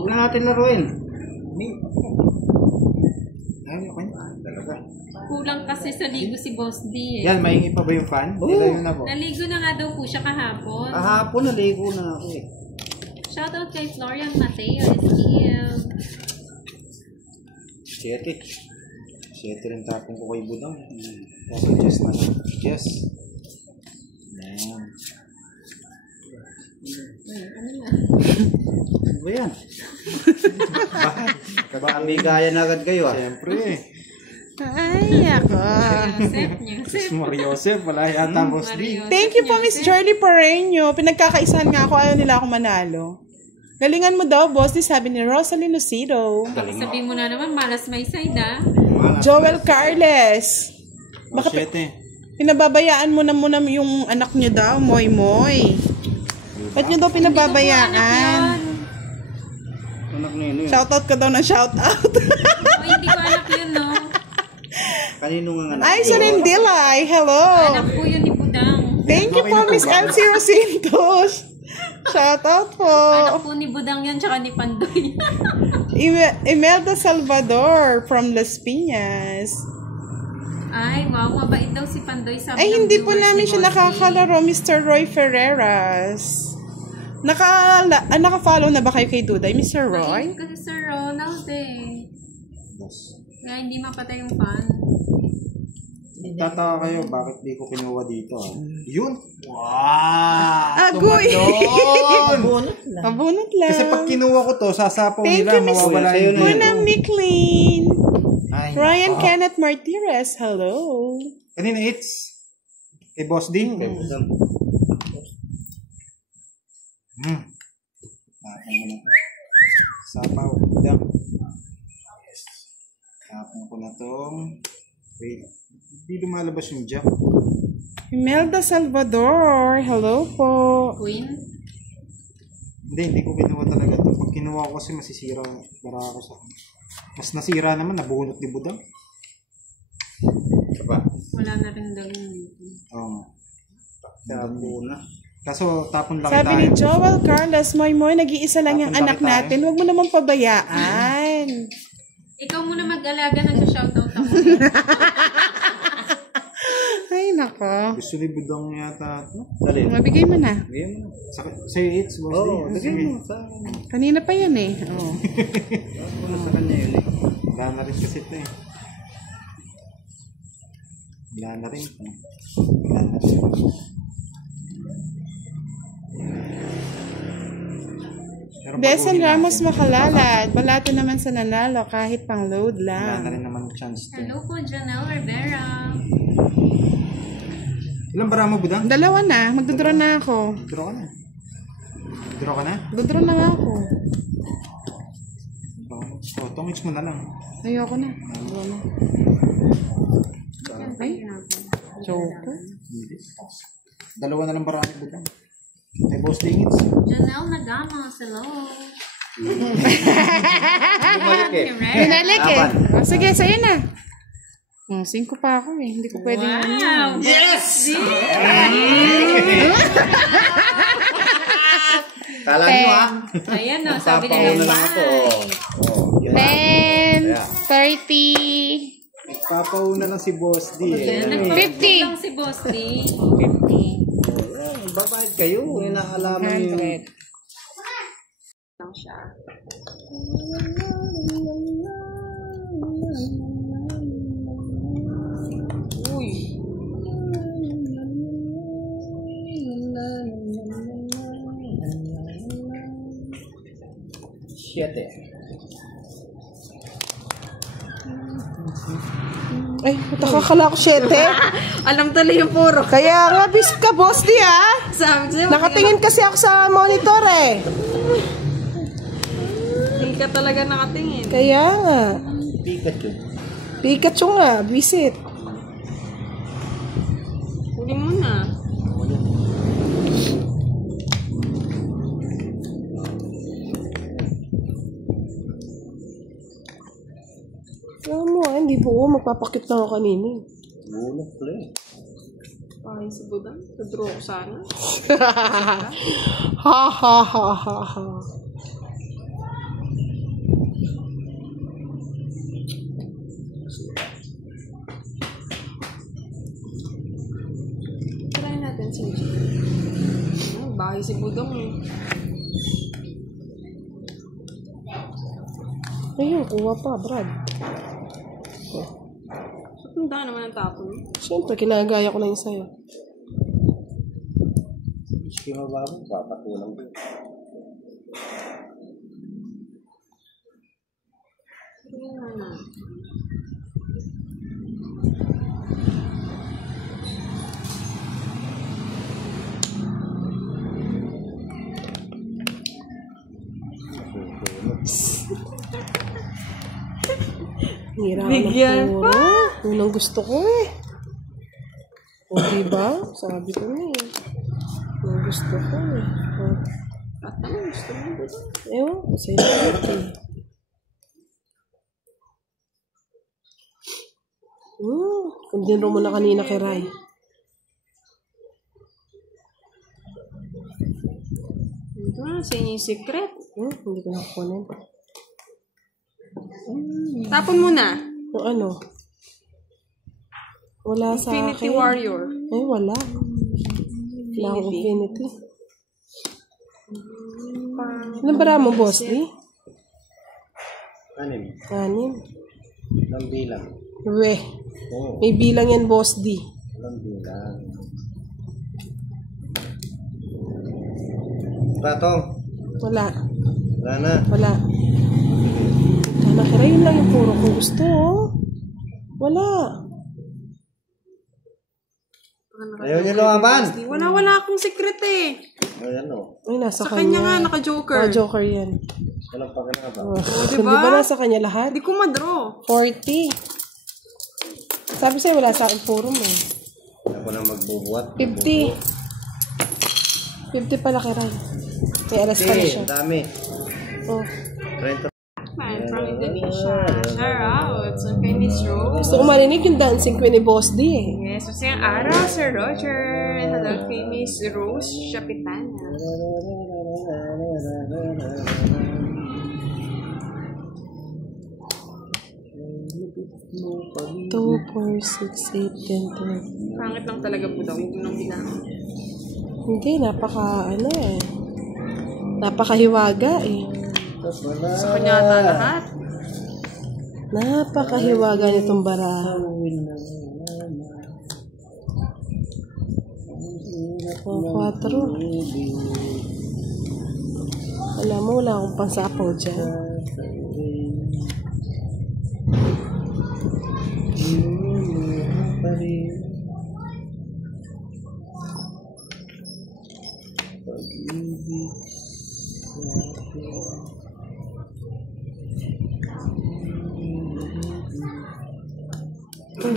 Huwag na natin laruin. Talaga. Kulang kasi sa ligo si Boss D eh. Yan, mahingi pa ba yung fan? Nilayo na po. Naligo na nga daw po siya kahapon. Kahapon naligo na ako eh. Shoutout kay Florian Mateo STL. 7 rin tapong ko kay Budang. Kasi just na. Yes. Ayan. Ano ba yan? Baka bigayan agad kayo ah. Siyempre. Ay, ako. Yosef. Mariosef, wala yata Boss D. Thank you po, Miss Jolie Pareño. Pinagkakaisahan nga ako, ayaw nila ako manalo. Galingan mo daw, Boss D, sabi ni Rosalie Lucido. Sabi mo na naman, malas may side ah. Joel Carles. Bakit? Pinababayaan mo na muna yung anak niyo daw, Moy Moy. Ba't niyo daw pinababayaan? Anak na yun. Shoutout ka daw na shoutout. Hindi ko anak yun, no? Kanino nga anak? Ay, Sarindilay. Hello. Anak po yun ni Budang. Thank you po, Miss Elsie Rosintos. Shoutout po. Anak po ni Budang yan, tsaka ni Pandoy. Imelda Salvador from Las Piñas. Ay, wow, mabait daw si Pandoy. Sabi Ay, ng hindi po viewers namin ni siya Boss D. nakakalaro, Mr. Roy Ferreras. Naka-follow na ba kayo kay Duday, Mr. Roy? Kasi Sir Ronald eh. Kaya hindi mapatay yung fan. Tataka kayo, bakit di ko kinuha dito? Yun! Wow! Agoy! Bunot lang. Pabunot lang. Kasi pag kinuha ko to, sasapaw Thank nila, you, Miss mawawala yun. Manang Nicklin. Ay, Ryan nako. Kenneth Martirez, hello. Kanina it's kay Boss D. Kay Budang. Sapaw. Dam. Yes. Tapon ko na tong wait. Hindi lumalabas yung jack. Imelda Salvador, hello po. Queen? Hindi ko kinuha talaga to. Pag kinuha ko kasi masisira. Bara ako sa mas nasira naman, nabunot ni Budang. Diba? Wala na rin daw yun. Oo nga. Tabo na. Kaso tapon lang Sabi ni Joel Carlos, Moy Moy, nag-iisa lang yung Tapon anak tayo. natin. Huwag mo naman pabayaan. Ikaw muna mag-alaga ng shoutout ako. Ay, nako. Gusto ni Budang yata ito. Dali. Mabigay mo na. Bigyan mo na. Sa'yo it's Boss D. Oo, Kasi bigyan mo. Kanina pa yan eh. Oh. Wala sa kanya yun eh. wala na rin kasi ito eh. Wala na rin. Wala na rin. Pero Besan baguhin Ramos natin. Makalalad. Balato naman sa nanalo kahit pang load Wala na lang. rin naman chance to. Hello po, Janelle Rivera. Ilang bara mo, Budang? Dalawa na. Magdodraw na ako. Draw ka na. Draw ka na? Dodraw na nga ako. So, tongits mo na lang. Ayoko na. Ayoko na. Ay, joke. Dalawa na lang bara mo, Budang. May boss tingits. Janelle Nagamos, hello. Bumalik eh. Binalik eh. Laban. Oh, sige, sa'yo na. Oh, 5 pa ako eh. Hindi ko pwede Wow! Yes! Kala nyo ah. Ayan o, sabi Papauna nila lang ako. Oh, yan. 10, Yeah. 30, Nagpapauna lang si Boss D. Ayan, Eh. nagpapagod lang si Boss D. 50, Babayad kayo. Inaalaman nyo yung... 100. Lang siya. Shit eh. Ay, nakakala ko 7. Alam tala yung puro. Kaya nga, bis ka, boss di ah. Sabi sa'yo, Nakatingin kasi ako sa monitor eh. hindi ka talaga nakatingin. Kaya nga. Pikachu. Pikachu nga, visit. Huli mo na. Alam mo hindi po magpapakit na ako kanina. Bulok pala eh. Ay, si Budang. Nadraw ko sana. Ha ha ha ha ha. Sabi si Budong eh. Ayun, kuha pa, Brad. Ang daan naman ang tapon. Siyempre, kinagaya ko na yung sa'yo. Iski mababa, papatulang ko. Hira ka Bigyan ng puro. Yun ang gusto ko eh. O diba? Sabi ko na eh. Yun ang gusto ko eh. O. At ano gusto mo ba? Ewan, sa'yo na eh. Kundin mo na kanina kay Rai. Ito na, sa inyo yung secret. Hindi ko nakukunin. Tapon mo na. O ano? Wala sa akin. Infinity Warrior. Eh, wala. Wala akong Infinity. Ilan bara mo, Boss Lee? Anim. 6. Ilang bilang. Weh. Oo. May bilang yan, Boss D. Ilang bilang. Patong. Wala. Wala na. Wala. Sana kira, yun lang yung puro kong gusto, oh. Wala. Ayaw niyo lumaban. Wala akong secret eh. Ayan o. Ay, nasa Sa kanya nga, kanya. naka-joker. Joker yan. Walang pakinabang. Oh. diba? Di ba nasa kanya lahat? Hindi ko madraw. 40. Sabi sa'yo, wala sa akin puro mo. Ako na magbubuhat. 50. 50 pala kira. May alas pala siya. Ang dami. Oh. 30. Man, from Indonesia. Shout out. So, kay Miss Rose. Gusto ko marinig yung dancing queen ni Boss D eh. Yes, masayang araw, Sir Roger. Hello kay Miss Rose Shapitana. 2, 4, 6, 8, 10, 12. Pangit lang talaga po daw. Huwag mo nang bilang. Hindi, napakahiwaga eh. Sa kanya ata lahat. Napakahiwaga nitong baraha. Oh, 4. Alam mo, wala akong pansapaw dyan.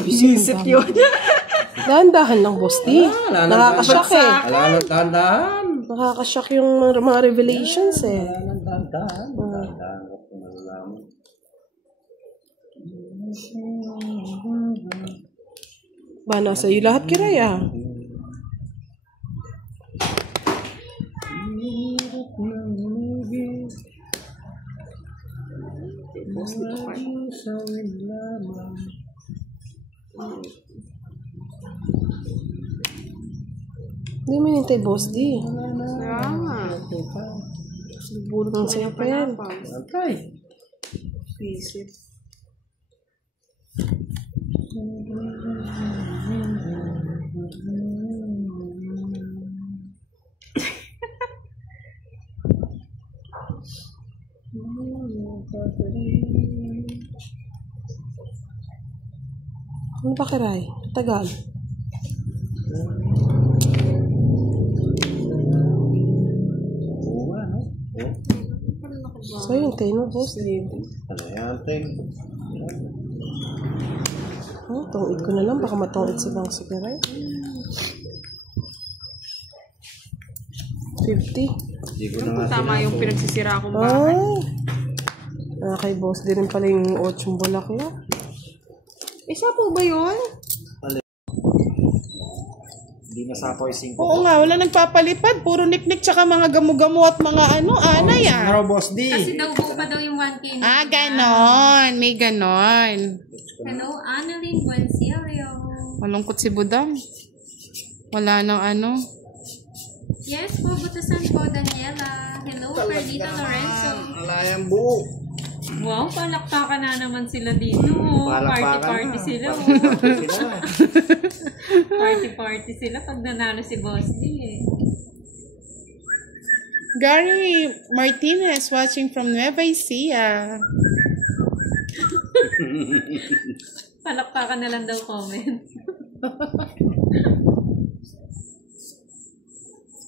Isip yun. Dahan-dahan lang, Boss D. Nakakashock eh. Wala nang dahan-dahan. Nakakashock yung mga revelations eh. Wala nang dahan-dahan. Dahan-dahan ko kung nalalaman. Ba, nasa iyo lahat kiray ah. Hindi mo nintay, Boss D. Yeah. Bulong ng sa'yo pa yan. Okay. Isip. Ano ba kiray? Tagal. Oo, ano? So, yun, tayo no, Boss D. Ano yan, Ting? Oh, tungit ko na lang. Baka matungit si Bang si kiray. 50. Hindi ko na Kung nga tama yung pinagsisira akong bahay. Ay! Kay Boss din rin pala yung 8 bulaklak. Isa po ba yun? Hindi nasapaw yung 5. Oo nga, wala nagpapalipad. Puro niknik tsaka mga gamu-gamu at mga anay ah. Ano, Boss D? Kasi daw buo pa daw yung 1K. Ah, ganon. May ganon. Hello, Annalyn Buensilio. Malungkot si Budang. Wala nang ano. Yes po, butasan po, Daniela. Hello, Perdita Lorenzo. Alayang buo. Wow, palakpakan na naman sila dito. Party-party sila. Party-party sila pag nanalo si Boss D eh. Gary Martinez watching from Nueva Ecija. Palakpakan na lang daw comment.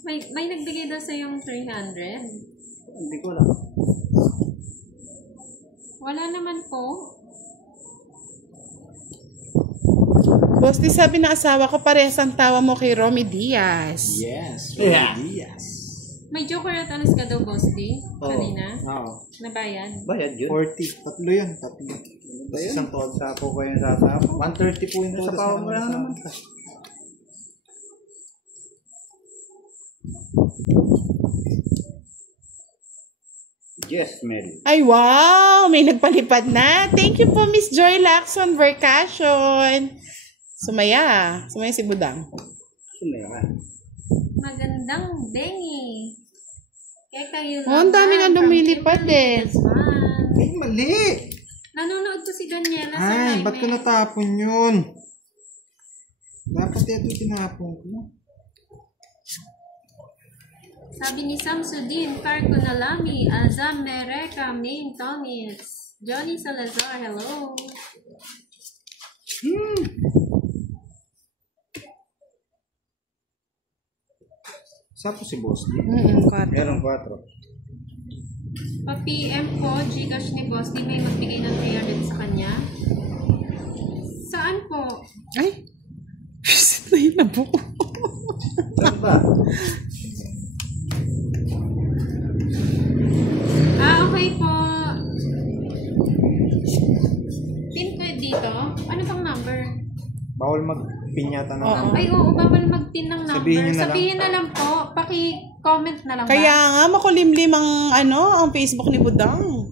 may nagbigay daw sa yung 300. Hindi ko lang. Wala naman po. Boss, di sabi ng asawa ko parehas ang tawa mo kay Romy Diaz. Yes. Yeah. Yes. May joker at alas ka daw, Boss D? Kanina? Oo. Nabayad? Bayad yun. 40. Tatlo yun. Tatlo. Ba yun? Isang todo. Sapo ko yung sasapo. 130 po yung todo. Sa pawa mo lang naman. Yes, Mel. Ay, wow! May nagpalipad na. Thank you po, Miss Joy Lacson Vercation. Sumaya. Sumaya si Budang. Sumaya ka. Magandang bengi. Kaya kayo Oh, ang dami nga lumilipad eh. Ay, mali! Nanonood ko si Daniela sa Ay, live. ba't ko natapon yun? Dapat ito tinapon ko. Sabi ni Samsudin, Carco Nalami, Azam Mereka, Main Tomis, Johnny Salazar, hello. Saan po si Boss D? Meron 4. Pa-PM po, Gcash ni Boss, di may magbigay ng 300 sa kanya. Saan po? Ay! Visit na yun na buko. Saan ba? Okay po. Pin ko dito. Ano bang number? Bawal magpinyata na. Ay, oo, bawal mag-pin ng number. Sabihin Na lang po. Paki-comment na lang Kaya ba? nga, makulimlim ang Facebook ni Budang.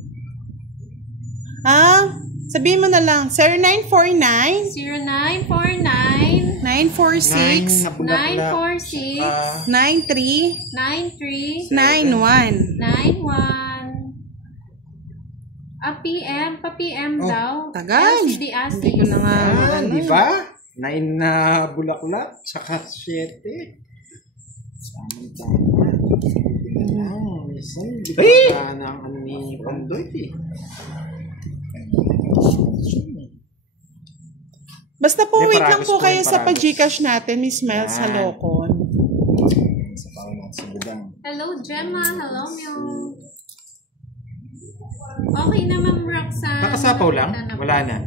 Sabihin mo na lang, 0949 0949 946 946 93 93 91. 91 pa-PM daw. Tagal. LCD Hindi ko na nga. Di ba? 9 na bulaklak, saka 7. Tama-tama. Minsan, di ba na ang ano ni Pandoy eh. Basta po, Hindi, wait lang paragos po po kayo yung sa paragos. pa-Gcash natin, Miss Mel sa Yan. Locon. Sa bawal natin sa budang. Hello, Gemma. Hello, Mew. Okay na, Ma'am Roxanne. Nakasapaw lang? Wala na.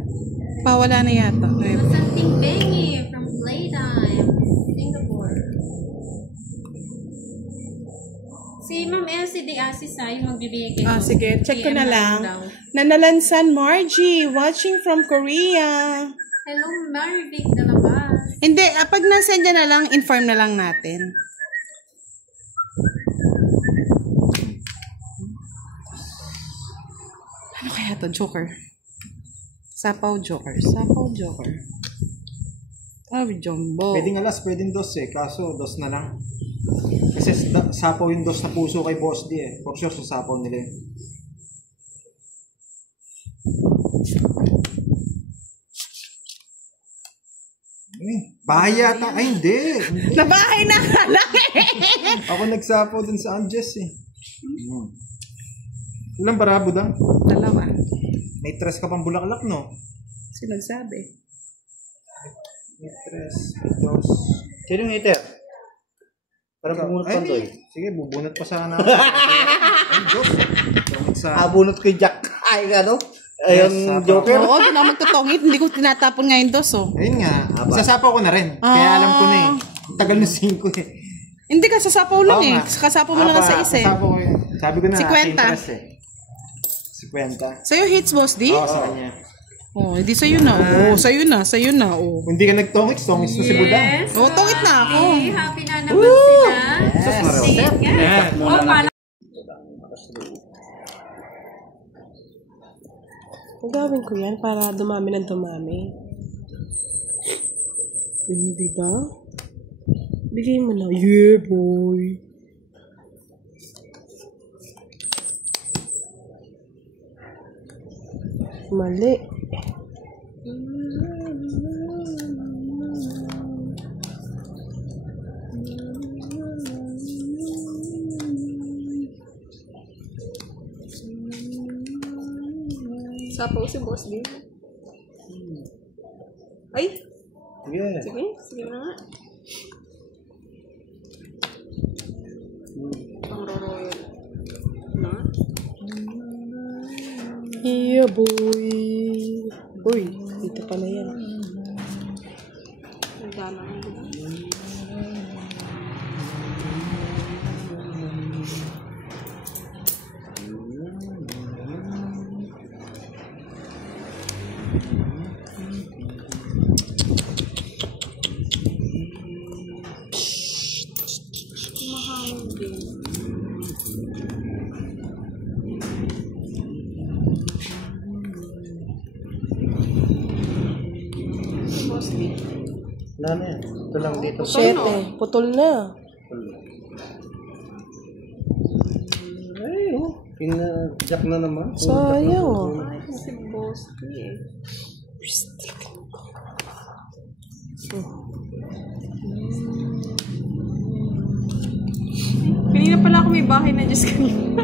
Pawala na yata. Masanting Bengi from Playtime, Singapore. Si Ma'am Elsie de Asisa yung magbibigay kayo. Sige, check ko PM na lang. daw. Nanalansan Margie, watching from Korea. Hello, Marvic Dalabas. Hindi, pag nasend niya na lang, inform na lang natin. Ano kaya to? Joker. Sapaw Joker. Sapaw Joker. Jumbo. Pwedeng alas, pwedeng dos eh. Kaso, dos na lang. Kasi sapaw yung dos na puso kay Boss D eh. For sure, sa sapaw nila yun. Bahay yata. Ay, hindi. Nabahay na ka lang Ako nagsapaw dun sa Anges eh. Ilang barabo daw? Dalawa. May tres ka pang bulaklak, no? Sino nagsabi? May tres, may dos. Sino yung hater? Parang bumunot pa doy. Sige, bubunot pa sana ako. Ay, Diyos. Bunot ko yung Jack. Ay, ano? Ayun, Yes, Joker. Oo, doon ako magtutongit. Hindi ko tinatapon ngayon dos, oh. Ayun nga. Sasapaw ko na rin. Kaya alam ko na eh. Tagal na 5 eh. Hindi ka, sasapaw lang Oo eh. nga. Kasapaw mo lang sa isa eh. Sasapaw ko yun. Sabi ko na, 50. interest eh. 50. Sa'yo hits, boss, di? Oo, sa kanya. Oh, hindi sa'yo na. Oh, sa'yo na. Sa'yo na, oh. Kung hindi ka nag-tongits na si Budang. Yes. Oh, tongit na ako. Okay, happy na naman sila. Sus, Mario. Yes. Oh, pala. Gagawin ko yan para dumami ng dumami. Hindi ba? Bigay mo na. Yeah, boy. Mali. Sapaw si boss din. Ay! Sige. Sige na nga. Pang-royal. Na? Yeah, boy. Uy, dito pala yan. Nagdala ang gula. Mahangin din. Boss din. Wala na yan. Ito lang dito. 7. Putol na. Ay, oh. Jack na naman. Sayang. Ay, si boss din. Kanina pala ako may bahay na Diyos kanina.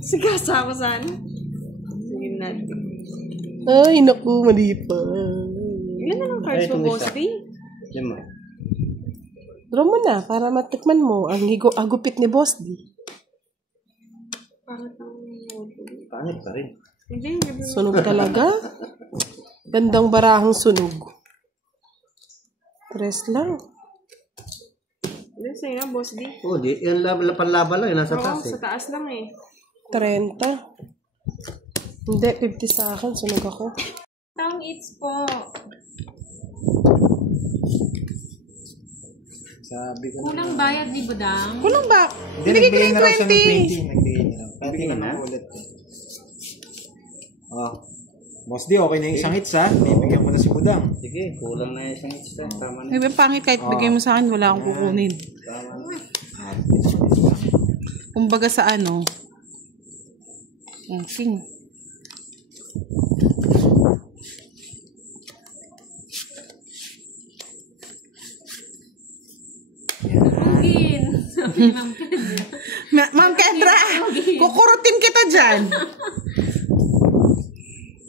Sigasa ako sana. Sige natin. Ay, naku, mali pa. Ilan na lang cards Ay, mo, ito boss isa. din? Yan mo. Draw mo na para matikman mo ang agupit ni Boss D. Pangit ang Pangit pa rin. Hindi, gabi mo. Sunog talaga. Gandang barahang sunog. 3 lang. Hindi, sa'yo na, boss D. Oh, di. Yan panlaban lang. Yung nasa Oo, taas sa eh. taas lang eh. 30. Hindi, 50 sa akin. Sunog ako. Tang eats po. Sabi ko Kulang bayad ni Budang. Kulang ba? Hindi, Binigay ko nagbigay ng na raw siya ng 20. 20. Nagbigay na lang. Kaya tingnan na? ako ulit. Oh. Boss D, okay na yung isang hits ha. Bibigyan ko na si Budang. Sige, kulang na yung isang hits na. Tama na. May pangit kahit bigay mo sa akin, wala akong kukunin. Tama na. Kumbaga sa ano. Sing. Rugin. Sabi ni Ma'am Pedro. Ma'am Kendra, kukurutin kita dyan.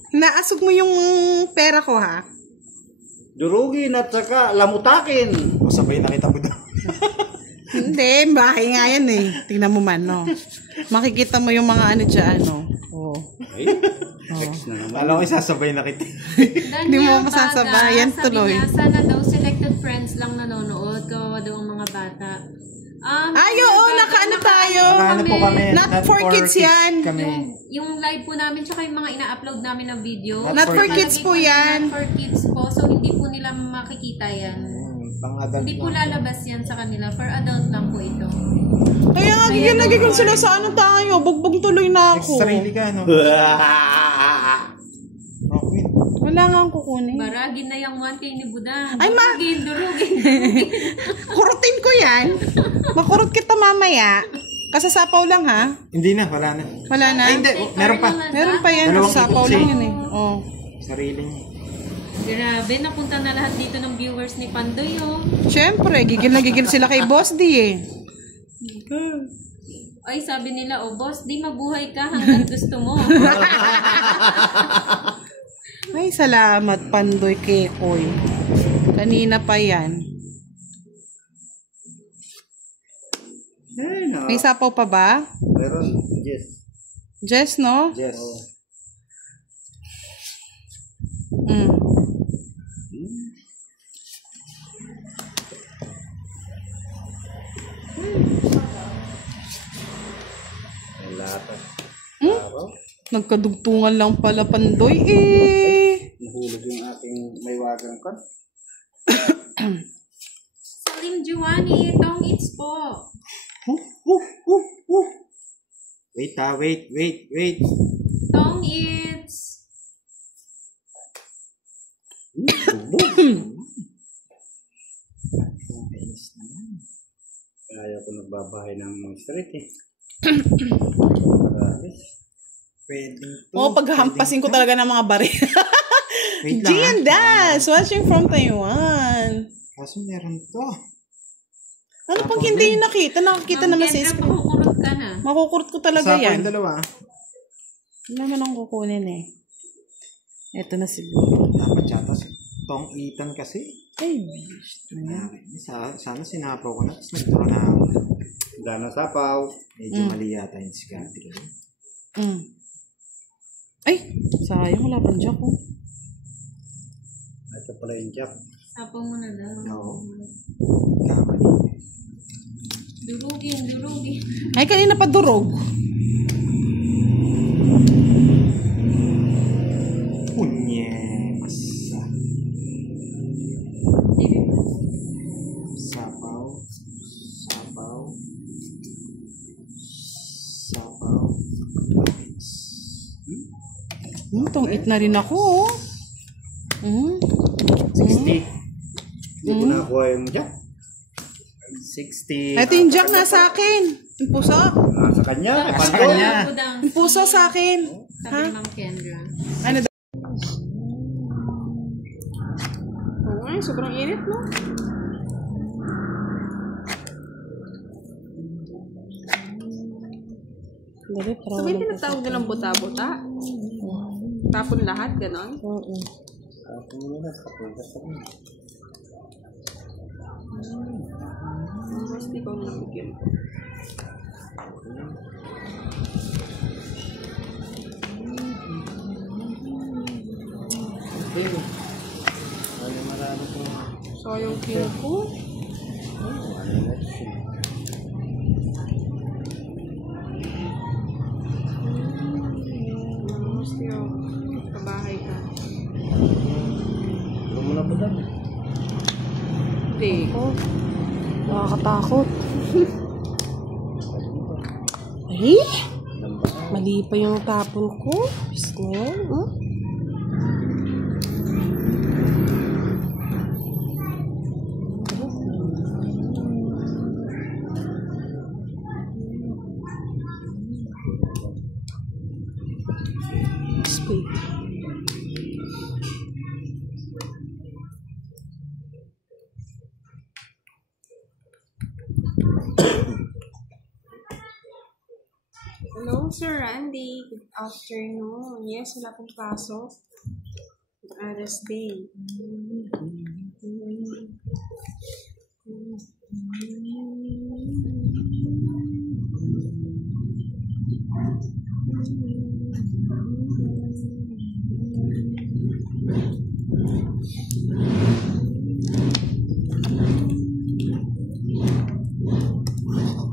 Naasog mo yung pera ko, ha? Durugin at saka lamutakin. O, sabay na kita Budang. Hindi, bahay nga yan eh. Tingnan mo man, no? Makikita mo yung mga ano dyan, no? Oo. Ay, X na naman. Alam ko isasabay na kita. Hindi mo masasabayan Sabi tuloy. niya, sana daw selected friends lang nanonood. Kawawa daw ang mga bata. Ay, oo, nakaano tayo. Nakaano po kami. Not for kids yan. Kami. Yung live po namin, tsaka yung mga ina-upload namin ng video. Not for kids po yan. Not for kids po. So, hindi po nila makikita yan. Pang-adult Hindi po lang. lalabas yan sa kanila. For adult lang po ito. Kaya nga, gigil sila sa ano tayo. Bugbog tuloy na ako. Sarili ka, no? Okay. Wala nga akong kukunin. Baragin na yung 1K ni Budang. Ay, ma- Durugin. Kurutin ko yan. Makurot kita mamaya. Kasasapaw lang, ha? Hindi na, wala na. Wala na. Ay, hindi. Meron pa. Meron pa yan. Dalawang Kasasapaw kikutsi. lang yun eh. Oh. Sarili niya. Grabe, napunta na lahat dito ng viewers ni Pandoy, oh. Siyempre, gigil na gigil sila kay Boss D eh. Ay, sabi nila, oh, boss, di mabuhay ka hanggang gusto mo. Ay, salamat, Pandoy Kekoy. Kanina pa yan. Ay, no. May sapaw pa ba? Meron, yes. Jess, no? Yes. Mm. May lata. Nagkadugtungan lang pala, Pandoy eh. Nahulog yung aking may wagang kan. Salim Giovanni, tong eats po. Wait ha, wait. Tong eats. Kaya ko nagbabahay ng street eh. Pwedeng to. Oo, paghahampasin ko talaga ng mga baril. Wait lang. Gian Das, watching from Taiwan. Kaso meron to. Ano pag hindi nyo nakita? Nakakita naman sa screen. Makukurot ka na. Makukurot ko talaga Kasama yan. yung dalawa. Hindi naman ang kukunin eh. Ito na siguro. Dapat yata tong itan kasi. Ay, bish. Sana sinapaw ko na. Tapos nagturo na ako. Wala na sapaw. Medyo mali yata yung diskarte ko. Ay, sayang. Wala pang jack oh. Ito pala yung jack. Sapo mo na daw. Oo. Kamali. Durugin. Ay, kanina pa durog. Punye. Masa. Sapaw. Sapaw. Sapaw. Tong eat na rin ako oh. 60. Hindi ko nakuha yung jack. 60. Ito yung jack na sa akin. Yung puso. Sa kanya. Sa kanya. Yung puso sa akin. Sabi ni Ma'am Kendra. Ano daw? Oo nga, sobrang init, no? Dali, So, may tinatawag nilang buta-buta? Tapon lahat, ganon? Oo. Mas di ko nabigyan. Sayang kill ko. Gusto yun. Kabahay ka. Huwag mo na po dyan. Hindi. Nakakatakot. Ay! Mali pa yung tapon ko. Bis na yan. Speed. Hello, Sir Randy. Good afternoon. Yes, wala pong pasok. Aras day.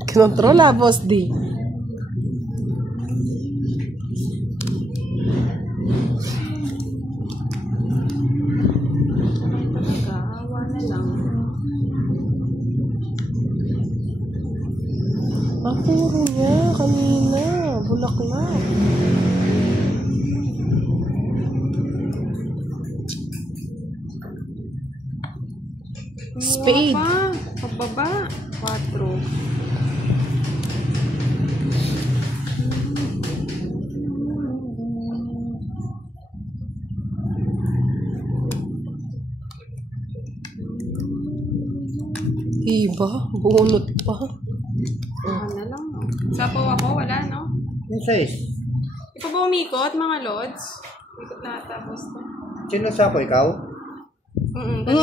Kinontrola, Boss D. Puro niya kanina. Bulaklak. Spade. Pagbaba. 4. Iba. Bunot pa. Na lang. Sapaw ako, wala, no? Yung size. Di pa ba umikot, mga lods? Umikot na tapos na. Sino sapo, ikaw?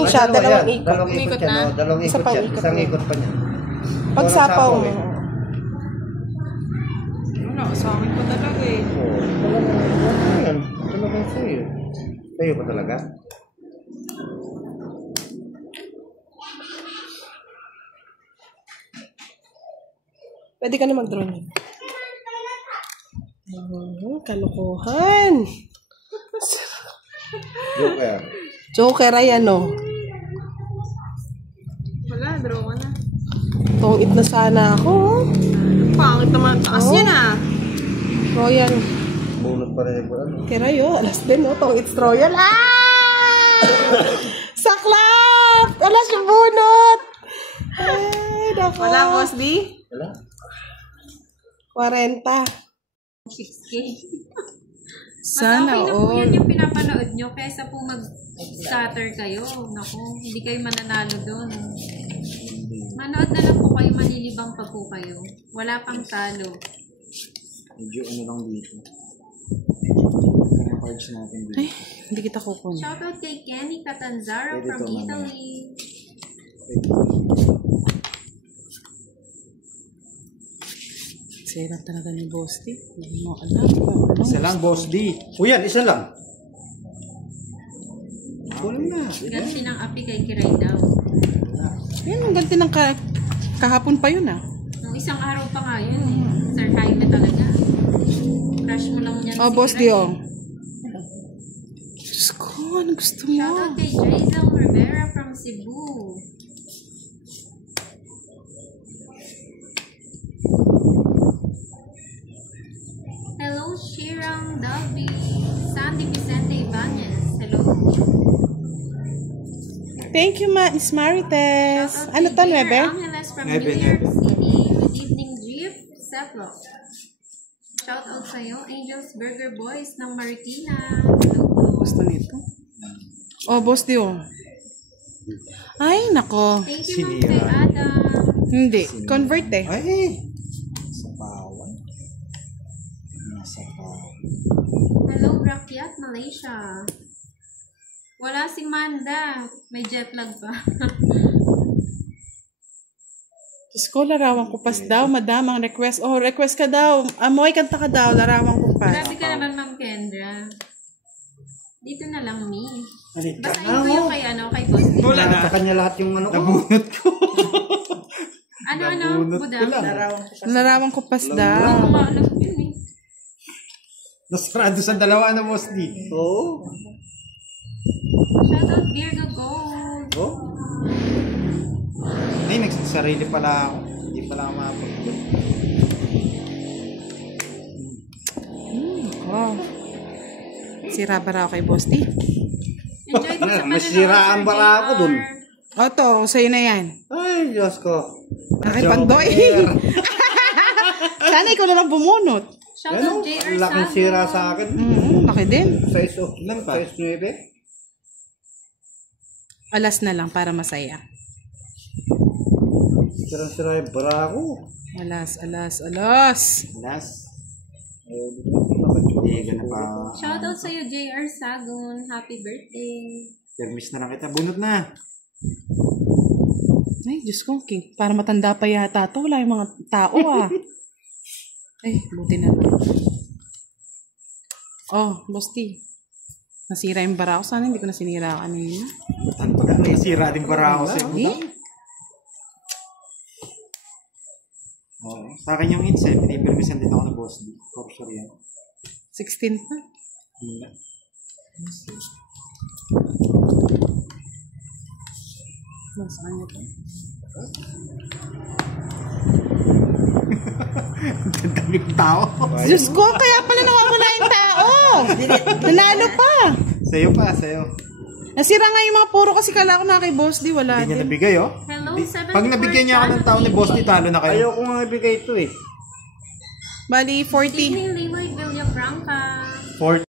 Siya, dalawang yan. ikot. Dalawang Umikot ikot yan. na. Oh. Dalawang Isa ikot pa yan. ikot Isang na. ikot pa niya. Pag Walang sapaw mo. eh. Wala, sa akin pa talaga eh. Oo. Talagang yan. Talagang sa'yo. Sa'yo pa talaga? Pwede ka na mag-drone. Kalokohan. Joker. Joker ay ano? Wala, draw ka na. Tungit na sana ako. Pangit naman. Taas yan ah. Royal. Bunot pa rin yung ano. Kirayo, alas din, no? Tungit Royal. Ah! Saklap! Alas yung bunot! Ay, nako. Wala, Boss D? Wala. 40. 6K. Sana okay na po all. yan yung pinapanood nyo kaysa po mag-scatter kayo. Naku, hindi kayo mananalo doon. Manood na lang po kayo, malilibang pa po kayo. Wala pang talo. Medyo ano lang dito. Mga cards natin dito. Ay, hindi kita kukunin. Shoutout kay Kenny Catanzaro Pwede from to, mama. Italy. Sira talaga ni Boss D. Hindi mo alam kung ano. Isa lang, Boss D. O yan, isa lang. Kunin na. Ganti ng api kay Kiray daw. Yan, ang ganti ng kahapon pa yun ah. Nung isang araw pa nga yun eh. Sir Jaime talaga. Crush mo lang yan Oh, si Boss D Kiray. oh. Diyos ko, ano gusto mo? Shoutout kay Jaisel Rivera from Cebu. Hello, Shirang Davi. Sandy Vicente Ibanez. Hello. Thank you, Miss Marites. Shoutout Ano kay to, Dear Nebe? Angeles from Nebe, New York Nebe. City. Good evening, Jeep Seplo. Shoutout sa'yo, Angels Burger Boys ng Marikina. Hello. Gusto nito? Oh, Boss D oh. Ay, nako. Thank you, Ma'am Sinira. kay Adam. Hindi. Convert eh. Ay! Sa pawan. Nasa pawan. Hello, Rakyat, Malaysia. Wala si Manda. May jet lag pa. Diyos ko, larawan ko pas daw, madam, ang request. Oh, request ka daw. Amoy, kanta ka daw, larawan ko pas. Grabe ka naman, Ma'am Kendra. Dito na lang, me. Alit ka. Basahin ko yung kay, kay Boss D. Wala na. Sa kanya lahat yung ano ko. Nabunot ko. Ano, Nabunot Buda? ko lang. Larawan ko pas Hindi daw. ko maalam yun eh. Nasarado sa dalawa na Boss D. Oo. Shoutout Virgo Gold. Oh. Ay, nagsasarili pala ako. Hindi pala ako mapagod. Wow. Sira ba raw kay Boss D? Enjoy ko sa May panonood, siraan Sir bara ako JR. dun. O to, sa'yo na yan. Ay, Diyos ko. Ay, Pandoy. Sana ikaw na lang bumunot. Shoutout Ano? JR Ang laking Sago. sira sa akin. Laki din. Size oh. Ilan pa? Size 9. Alas na lang para masaya. Sira-sira yung bara ko. Alas. Last. Hindi ka na pa. Shoutout sa'yo, JR Sagon. Happy birthday. Permis na lang kita. Bunot na. Ay, Diyos ko, King. Para matanda pa yata to. Wala yung mga tao ah. Ay, buti na lang. Oh, Boss T. Nasira yung bara ko. Sana hindi ko na sinira kanina. Nasira din para ako sa'yo. Eh? Oo. Sa akin yung hits eh. Pinipermisan din ako ng Boss D. For sure yan. 16 pa. Hindi. Nasaan niya to? Ang daming tao. Diyos ko, kaya pala nawawala yung tao. Nanalo pa. Sa'yo pa, sa'yo. Nasira nga yung mga puro kasi kala ko na kay Boss D. Wala Hindi niya din. nabigay oh. Hello, Di- 74 Pag nabigyan niya ako ng tao ni Boss D, talo na kayo. Ayaw ko nga ibigay ito eh. Bali, 40. Evening, Limoy Villafranca. 40.